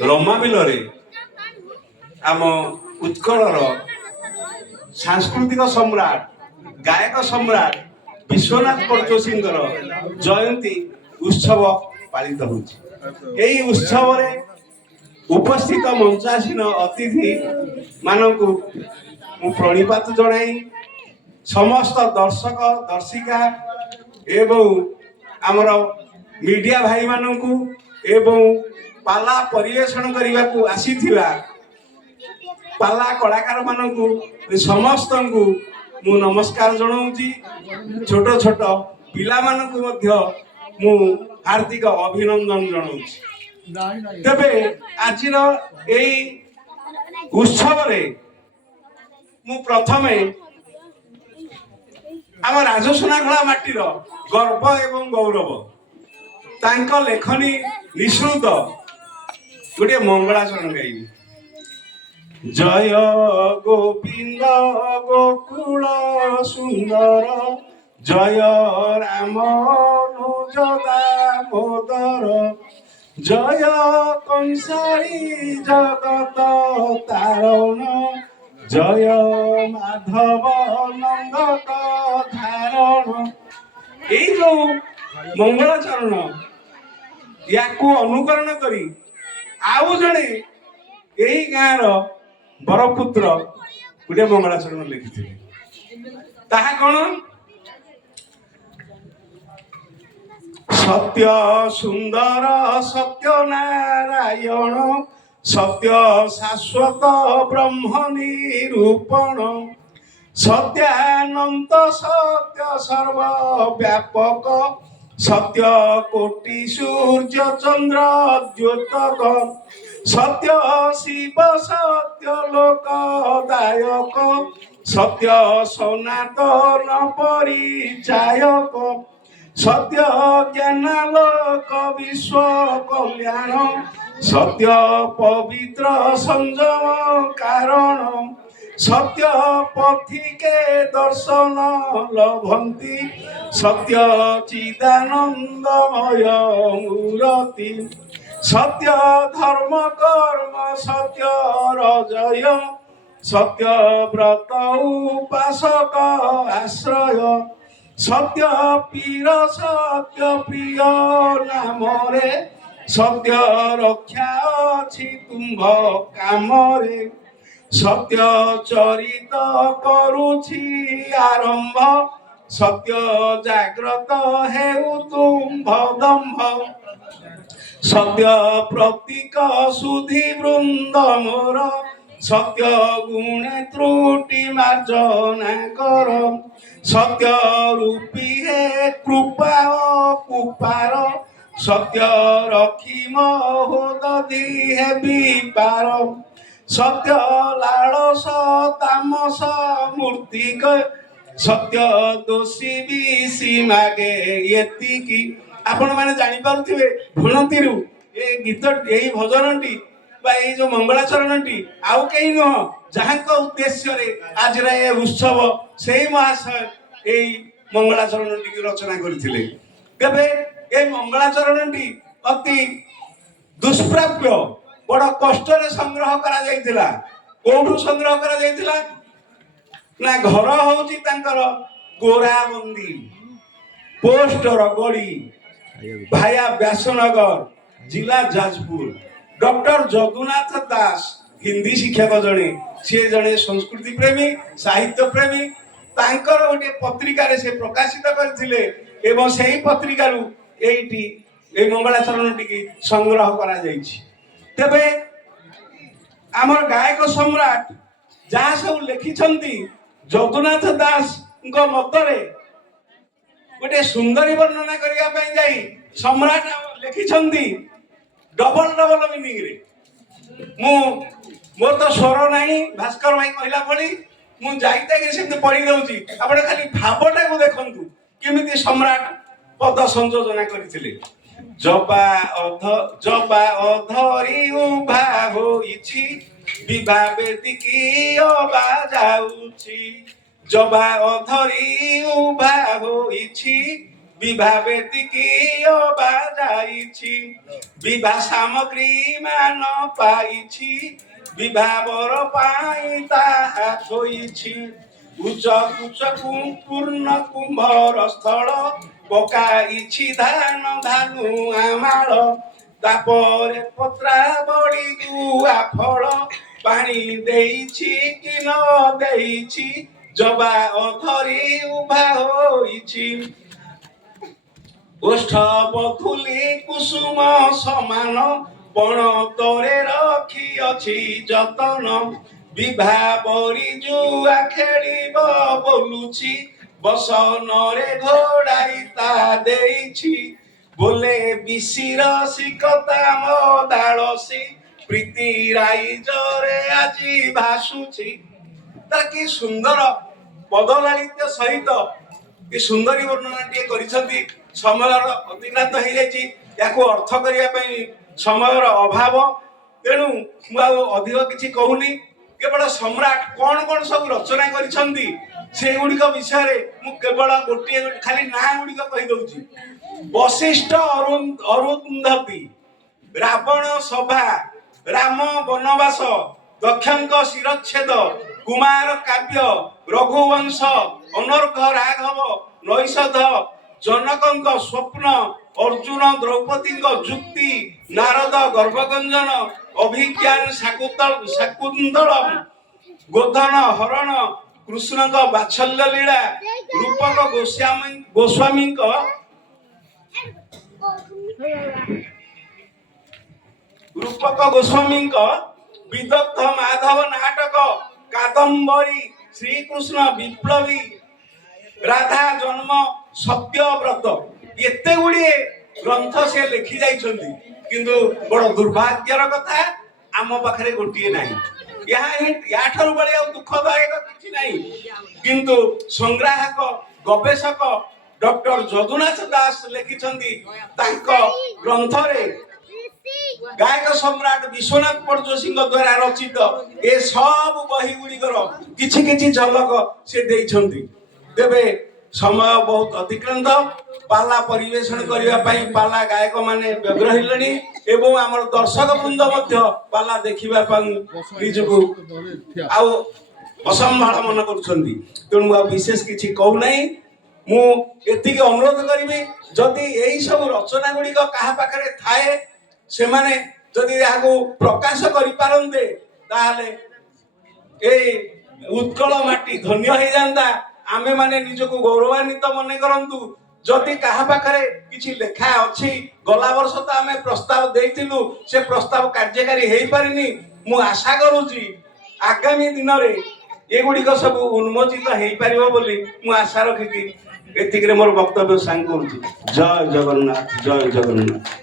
ରମା ବିଲରେ ଆମ ଉତ୍କଳର ସାଂସ୍କୃତିକ ସମ୍ରାଟ ଗାୟକ ସମ୍ରାଟ ବିଶ୍ୱନାଥ ପଟ୍ଟଚୀଙ୍କର ଜୟନ୍ତୀ ଉତ୍ସବ ପାଳିତ ହେଉଛି। ଏହି ଉତ୍ସବରେ ଉପସ୍ଥିତ ମଞ୍ଚାସୀନ ଅତିଥି ମାନଙ୍କୁ ମୁଁ ପ୍ରଣିପାତ ଜଣାଇ ସମସ୍ତ ଦର୍ଶକ ଦର୍ଶିକା ଏବଂ ଆମର ମିଡ଼ିଆ ଭାଇମାନଙ୍କୁ ଏବଂ ପାଲା ପରିବେଷଣ କରିବାକୁ ଆସିଥିବା ପାଲା କଳାକାର ମାନଙ୍କୁ ସମସ୍ତଙ୍କୁ ମୁଁ ନମସ୍କାର ଜଣାଉଛି। ଛୋଟ ଛୋଟ ପିଲାମାନଙ୍କୁ ମଧ୍ୟ ମୁଁ ହାର୍ଦ୍ଦିକ ଅଭିନନ୍ଦନ ଜଣାଉଛି। ତେବେ ଆଜିର ଏଇ ଉତ୍ସବରେ ମୁଁ ପ୍ରଥମେ ଆମ ରାଜସୁନାଖଳା ମାଟିର ଗର୍ବ ଏବଂ ଗୌରବ ତାଙ୍କ ଲେଖନୀ ନିଃସୃତ ଗୋଟିଏ ମଙ୍ଗଳାଚରଣ ଗାଇବି। ଜୟ ଗୋବିନ୍ଦ ଗୋକୁଳ ସୁନ୍ଦର ଜୟ ରାମ ଅନୁଜ ଦାମୋଦର জয় কংসারী জগত তারণ জয় মাধব নন্দক ধারণ। এই যে মঙ্গলাচরণ ইয়াকু অনুকରଣ କରି ଆଉ ଜଣେ এই ଗାଁର ବରପୁତ୍ର ଗୋଟେ ମଙ୍ଗଳାଚରଣ ଲେଖିଥିଲେ। ତାହା କଣ? সত্য সুন্দর সত্য নারায়ণ সত্য শাশ্বত ব্রহ্ম নিরূপণ সত্যানন্ত সত্য সর্বব্যাপক সত্য কোটি সূর্য চন্দ্র দ্যোতক সত্য শিব সত্য লোকদায়ক সত্য সনাতন পরিচায়ক সত্য জ্ঞানালোক বিশ্ব কল্যাণ সত্য পবিত্র সংযম কারণ সত্য পথিকে দর্শন লভন্তি সত্য চিদানন্দময় মূরতি সত্য ধর্ম কর্ম সত্য রজয় সত্য ব্রত উপাসক আশ্রয় সত্য পীর সত্য প্রিয় নামরে সত্য রক্ষা অছি তুম্ভ কামরে সত্য চরিত করুছি আরম্ভ সত্য জাগ্রত হেউ তুম্ভ দম্ভ সত্য প্রতীক সুধি বৃন্দ মোর সত্য গুণে ত্রুটি মার্জনা কর সত্য রূপী হে কৃপা কুপার সত্য রক্ষী মহোদধি হে বিপার সত্য লালস তামস মূর্তিক সত্য দোষী বিশি মাগে এତିକି ଆପଣ ମାନେ ଜାଣିପାରୁଥିବେ ଭୁଣନ୍ତିରୁ ଏ ଗୀତ ଏଇ ଭଜନଟି ବା ଏଇ ଯୋଉ ମଙ୍ଗଳାଚରଣଟି ଆଉ କେହି ନୁହଁ ଯାହାଙ୍କ ଉଦ୍ଦେଶ୍ୟରେ ଆଜିର ଏ ଉତ୍ସବ ସେଇ ମହାଶୟ ଏଇ ମଙ୍ଗଳାଚରଣଟିକୁ ରଚନା କରିଥିଲେ। ତେବେ এই ମଙ୍ଗଳାଚରଣଟି ଅତି ଦୁଷ୍ପ୍ରାପ୍ୟ ବଡ଼ କଷ୍ଟରେ ସଂଗ୍ରହ କରାଯାଇଥିଲା। କୋଉଠୁ ସଂଗ୍ରହ କରାଯାଇଥିଲା ନା ଘର ହଉଛି ତାଙ୍କର ଗୋରାବନ୍ଦୀ ପୋଷ୍ଟ ରଗଡି ଭାୟା ବ୍ୟାସନଗର ଜିଲ୍ଲା ଯାଜପୁର। ଡକ୍ଟର ଯଦୁନାଥ ଦାସ ହିନ୍ଦୀ ଶିକ୍ଷକ ଜଣେ, ସିଏ ଜଣେ ସଂସ୍କୃତି ପ୍ରେମୀ ସାହିତ୍ୟ ପ୍ରେମୀ। ତାଙ୍କର ଗୋଟେ ପତ୍ରିକାରେ ସେ ପ୍ରକାଶିତ କରିଥିଲେ ଏବଂ ସେହି ପତ୍ରିକାରୁ ଏଇଟି এই ମଙ୍ଗଳାଚରଣଟିକି ସଂଗ୍ରହ କରାଯାଇଛି। ତେବେ ଆମର ଗାୟକ ସମ୍ରାଟ ଯାହା ସବୁ ଲେଖିଛନ୍ତି ଯଦୁନାଥ ଦାସଙ୍କ ମତରେ ଗୋଟେ ସୁନ୍ଦରୀ ବର୍ଣ୍ଣନା କରିବା ପାଇଁ ଯାଇ ସମ୍ରାଟ ଲେଖିଛନ୍ତି ଡବଲ ଡବଲ ମିନିଂରେ। ମୋର ତ ସ୍ୱର ନାହିଁ, ଭାସ୍କର ଭାଇ କହିଲା ଭଳି ମୁଁ ଯାଇତାକି ସେମିତି ପଢି ଦଉଛି। ଆପଣ ଖାଲି ଭାବଟାକୁ ଦେଖନ୍ତୁ କେମିତି ସମ୍ରାଟ ପଦ ସଂଯୋଜନା କରିଥିଲେ। ଜବା ଅଧରି ଉଭା ହୋଇଛି ବିଭା ବେଦିକି ଅବା ଯାଉଛି। ଜବା ଅଧରି ଉଭା ହୋଇଛି বিভা বেদিকীয় বাজাইছি বিভা সামগ্রী মান পাইছি বিভা বর পাই তাহা থইছি উচ্চ কুচ পূর্ণ কুম্ভর স্থଳ পকাইছি ধাନ ଧାନୁ আমাଳ ତାପରେ ପତ୍ରା ବଢି ଗୁଆ ଫଳ ପାଣି ଦେଇଛି କି ନ ଦେଇଛି ଜବା ଅଧରି ଉଭା ହୋଇଛି ଓଷ୍ଠ ବଧୁଲି କୁସୁମ ସମାନ ବଣ ତଳେ ରଖିଅଛି ଯତନ ବିଭା ବରି ଜୁଆ ଖେଳିବ ବୋଲୁଛି ବସନରେ ଘୋଡାଇ ତା ଦେଇଛି ବୋଲେ ବିଶିର ଶିକତା ମୋ ଦାଳସୀ ପ୍ରୀତି ରାଇଜରେ ଆଜି ଭାସୁଛି। ତାର କି ସୁନ୍ଦର ପଦଲାଳିତ୍ୟ ସହିତ କି ସୁନ୍ଦରୀ ବର୍ଣ୍ଣନାଟିଏ କରିଛନ୍ତି। ସମୟର ଅତିକ୍ରାନ୍ତ ହେଇଯାଇଛି, ୟାକୁ ଅର୍ଥ କରିବା ପାଇଁ ସମୟର ଅଭାବ, ତେଣୁ ମୁଁ ଆଉ ଅଧିକ କିଛି କହୁନି। କେବଳ ସମ୍ରାଟ କଣ କଣ ସବୁ ରଚନା କରିଛନ୍ତି ସେଗୁଡିକ ବିଷୟରେ ମୁଁ କେବଳ ଗୋଟିଏ ଖାଲି ନାଁ ଗୁଡିକ କହିଦଉଛି। ବଶିଷ୍ଠ ଅରୁନ୍ଧତୀ, ରାବଣ ସଭା, ରାମ ବନବାସ, ଦକ୍ଷଙ୍କ ଶିରଚ୍ଛେଦ, କୁମାର କାବ୍ୟ, ରଘୁବଂଶ, ଅନର୍ଘ ରାଘବ, ନୈଷଧ, ଜନକଙ୍କ ସ୍ୱପ୍ନ, ଅର୍ଜୁନ ଦ୍ରୌପଦୀଙ୍କ ଯୁକ୍ତି, ନାରଦ ଗର୍ଭଗଞ୍ଜନ, ଅଭିଜ୍ଞାନ ଶାକୁନ୍ତଳମ୍, ଗୋଧନ ହରଣ, କୃଷ୍ଣଙ୍କ ବାତ୍ସଲ୍ୟ ଲୀଳା, ରୂପକ ଗୋସ୍ୱାମୀଙ୍କ ବିଦଗ୍ଧ ମାଧବ ନାଟକ, କାଦମ୍ବରୀ, ଶ୍ରୀକୃଷ୍ଣ ବିପ୍ଳବୀ, ରାଧା ଜନ୍ମ, ସତ୍ୟବ୍ରତ, ଏତେ ଗୁଡିଏ ଗ୍ରନ୍ଥ ସେ ଲେଖି ଯାଇଛନ୍ତି। କିନ୍ତୁ ବଡ ଦୁର୍ଭାଗ୍ୟର କଥା ଆମ ପାଖରେ ଗୋଟିଏ ନାହିଁ। ୟାଠାରୁ ବଳି ଆଉ ଦୁଃଖଦାୟକ କିଛି ନାହିଁ। କିନ୍ତୁ ସଂଗ୍ରାହକ ଗବେଷକ ଡକ୍ଟର ଯଦୁନାଥ ଦାସ ଲେଖିଛନ୍ତି ତାଙ୍କ ଗ୍ରନ୍ଥରେ ଗାୟକ ସମ୍ରାଟ ବିଶ୍ୱନାଥ ପଟ୍ଟଯୋଶୀଙ୍କ ଦ୍ୱାରା ରଚିତ ଏ ସବୁ ବହି ଗୁଡିକର କିଛି କିଛି ଝଲକ ସେ ଦେଇଛନ୍ତି। ତେବେ ସମୟ ବହୁତ ଅତିକ୍ରାନ୍ତ, ପାଲା ପରିବେଷଣ କରିବା ପାଇଁ ପାଲା ଗାୟକ ମାନେ ବ୍ୟଗ୍ର ହେଲେଣି ଏବଂ ଆମର ଦର୍ଶକ ବୃନ୍ଦ ମଧ୍ୟ ପାଲା ଦେଖିବା ପାଇଁ ନିଜକୁ ଆଉ ଅସମ୍ଭାଳ ମନ କରୁଛନ୍ତି। ତେଣୁ ଆଉ ବିଶେଷ କିଛି କହୁନାହିଁ। ମୁଁ ଏତିକି ଅନୁରୋଧ କରିବି, ଯଦି ଏଇ ସବୁ ରଚନା ଗୁଡିକ କାହା ପାଖରେ ଥାଏ ସେମାନେ ଯଦି ଏହାକୁ ପ୍ରକାଶ କରିପାରନ୍ତେ ତାହେଲେ ଏଇ ଉତ୍କଳ ମାଟି ଧନ୍ୟ ହେଇଯାନ୍ତା। ଆମେ ମାନେ ନିଜକୁ ଗୌରବାନ୍ୱିତ ମନେ କରନ୍ତୁ। ଯଦି କାହା ପାଖରେ କିଛି ଲେଖା ଅଛି, ଗଲା ବର୍ଷ ତ ଆମେ ପ୍ରସ୍ତାବ ଦେଇଥିଲୁ, ସେ ପ୍ରସ୍ତାବ କାର୍ଯ୍ୟକାରୀ ହେଇପାରିନି। ମୁଁ ଆଶା କରୁଛି ଆଗାମୀ ଦିନରେ ଏଗୁଡିକ ସବୁ ଉନ୍ମୋଚିତ ହେଇପାରିବ ବୋଲି ମୁଁ ଆଶା ରଖିକି ଏତିକିରେ ମୋର ବକ୍ତବ୍ୟ ସାଙ୍ଗ କରୁଛି। ଜୟ ଜଗନ୍ନାଥ, ଜୟ ଜଗନ୍ନାଥ।